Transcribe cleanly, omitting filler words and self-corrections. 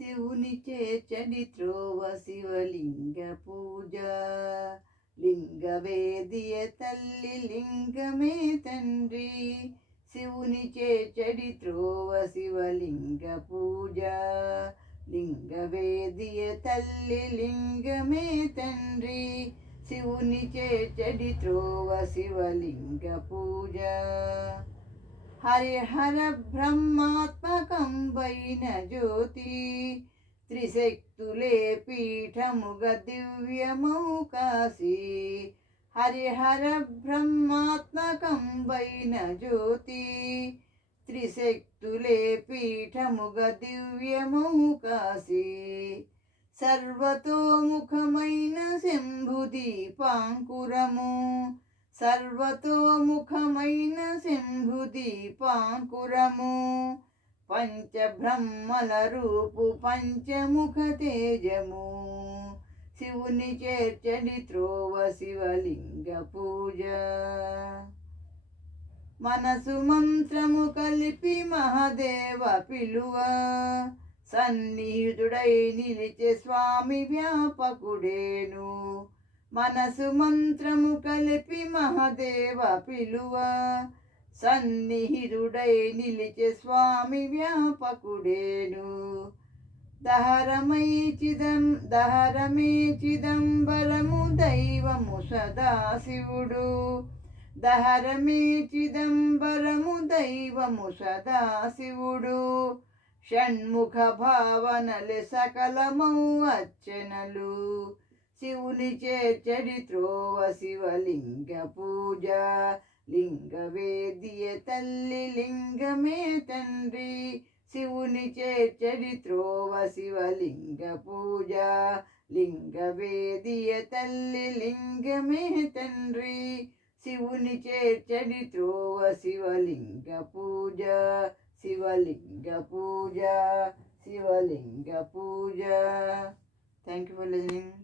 శివుని చేర్చడి త్రోవ శివలింగ పూజ. లింగ వేదియ తల్లి లింగమే తండ్రి. శివుని చేర్చడి త్రోవ శివలింగ పూజ. లింగ వేదియ తల్లి లింగమే తండ్రి. శివుని చేర్చడి త్రోవ శివలింగ పూజ. హరిహర బ్రహ్మాత్మకంబైన జ్యోతి. త్రిశక్తులే పీఠముగ దివ్యమౌ కాశీ. హరిహర బ్రహ్మాత్మకంబైన జ్యోతి. త్రిశక్తులే పీఠముగ దివ్యమౌ కాశీ. సర్వతోముఖమైన శంభు దీపాంకురము. సర్వతోముఖమైన శంభు దీపాంకురము. పంచబ్రహ్మల రూపు పంచముఖ తేజము. శివుని చేర్చడి త్రోవ శివలింగ పూజ. మనసు మంత్రము కలిపి మహదేవ పిలువ. సన్నిహితుడై నిలిచే స్వామి వ్యాపకుడేను. మనసు మంత్రము కలిపి మహదేవ పిలువ. సన్నిహితుడై నిలిచే స్వామి వ్యాపకుడేను. దహరమే చిదంబరము దైవము సదాశివుడు. దహరమే చిదంబరము దైవము సదాశివుడు. షణ్ముఖ భావనలే సకలమౌ అర్చనలు. శివుని చేర్చడి త్రోవ శివలింగ పూజ. లింగ వేదియ తల్లి లింగమే తండ్రి. శివుని చేర్చడి త్రోవ శివలింగ పూజ. లింగ వేదియ తల్లి లింగమే తండ్రి. శివుని చేర్చడి త్రోవ శివలింగ పూజ. శివలింగ పూజ. శివలింగ పూజ. Thank you for listening.